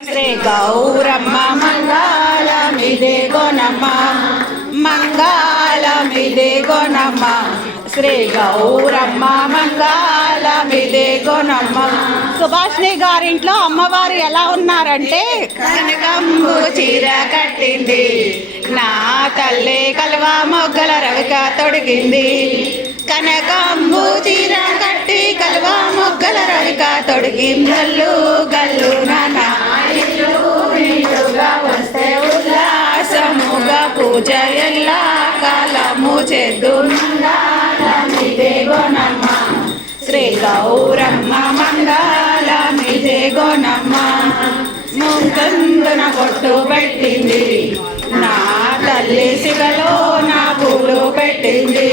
శ్రీ గౌరమ్మ మంగళమిదే గోనమ్మ మంగళమిదే గోనమ్మ శ్రీ గౌరమ్మ మంగళమిదే గోనమ్మ. సుభాష్ని గారింట్లో అమ్మవారు ఎలా ఉన్నారంటే కనకంబు చీర కట్టింది, నా తల్లి కలువ మొగ్గల రవిక తొడిగింది. కనకంబు చీర కట్టి కలువ మొగ్గల రవిక తొడిగింది. గల్లు గల్లు నాన్న వస్తే ఉల్లాసముగా పూజ ఎల్లా కాలము చేద్దు మంగళమిదే గోనమ్మ శ్రీ గౌరమ్మ మంగళమిదే గోనమ్మ. ముందున కొట్టు పెట్టింది, నా తల్లి సిగలో నా పూలు పెట్టింది.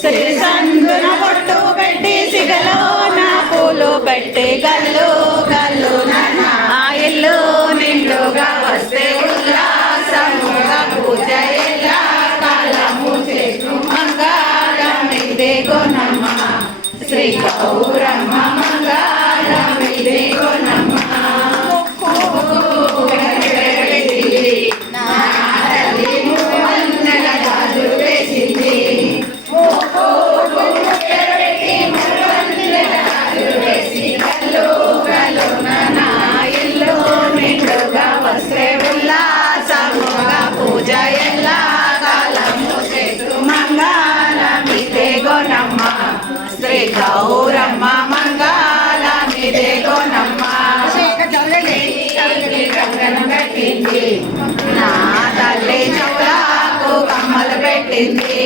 శ్రీ సందున కొట్టు పెట్టి సిగలో నా పూలు పెట్టి గల్లు గల్లు నాన్న ఇల్లు నిండుగా వస్తే ఉల్లాసముగా పూజ ఎలా కాలము చేస్తూ మంగళమిదే గోనమ్మ శ్రీ గౌరమ్మ మంగళమిదే గోనమ్మ. నా తల్లి మువ్వన్నెల గాజులు వేసింది, వస్తే ఉల్లాసముగా పూజ ఎలా కాలము చేస్తూ మంగళమిదే గోనమ్మ శ్రీ గౌరమ్మ మంగళమిదే గోనమ్మ. పెట్టింది, నా తల్లి చెవులకు కమ్మలు పెట్టింది.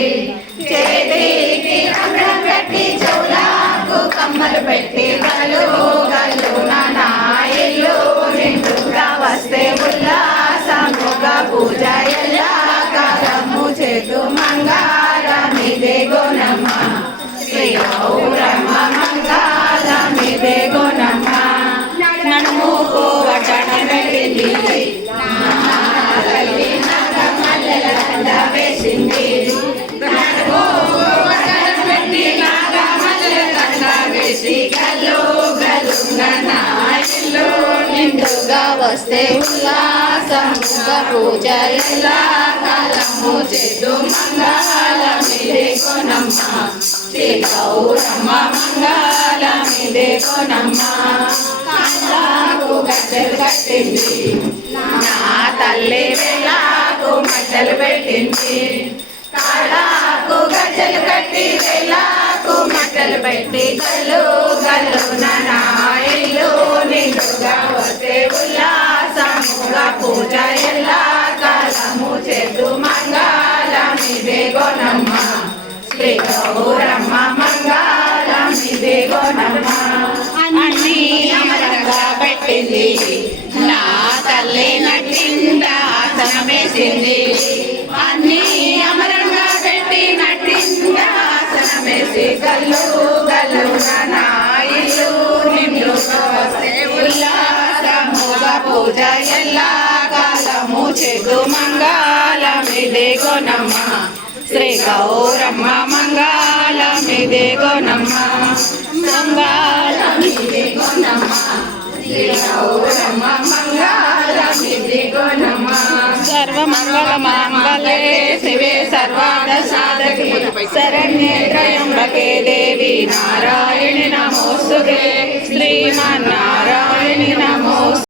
చేతికి కంకణం పెట్టి చెవులకు కమ్మలు పెట్టి గలు గలు నా ఇల్లు నిండుగా వస్తే ఉల్లాసముగా పూజ ఎలా కాలము చేతు మంగళమిదే గోనమ్మ శ్రీ గౌరమ్మ మంగళమిదే గోనమ్మ. నడుముకు వడ్డాణం పెట్టింది, నా తల్లి నాగమల్లెల దండ వేసింది. నడుముకు వడ్డాణం పెట్టి నాగమల్లెల దండ వేసి గల్లు గల్లు నా ఇల్లు నిండుగా వస్తే ఉల్లాసముగా పూజ ఎలా కాలము చేతు మంగళమిదే గోనమ్మ శ్రీ గౌరమ్మ మంగళమిదే గోనమ్మ. కాళ్ళకు గజ్జలు కట్టింది, నా తల్లి వేళకు మట్టలు పెట్టింది. కాళ్ళకు గజ్జలు కట్టి వేళకు మట్టలు పెట్టి గల్లు గల్లు నా ఇల్లు నిండుగా వస్తే ఉల్లాసముగా పూజ ఎలా కాలము చేతు మంగళమిదే గోనమ్మ శ్రీ గౌరమ్మ మంగళమిదే గోనమ్మ. అన్ని అమరంగా పెట్టింది, నా తల్లి నట్టింట ఆసనం వేసింది. అన్ని అమరంగా పెట్టి నట్టింట ఆసనం వేసి గల్లు గల్లు నా ఇల్లు నిండుగా వస్తే ఉల్లాసముగా పూజ ఎలా కాలము చేతు మంగళమిదే గోనమ్మ శ్రీ గౌరమ్మ మంగళమిదే గోనమ్మ మంగళమిదే గోనమ్మ శ్రీ గౌరమ్మ మంగళమిదే గోనమ్మ. సర్వమంగళ మంగళే శివే సర్వార్థ సాధకే శరణ్యే త్రయంబకే దేవి నారాయణి నమోస్తుతే శ్రీమన్నారాయణి నమోస్తుతే.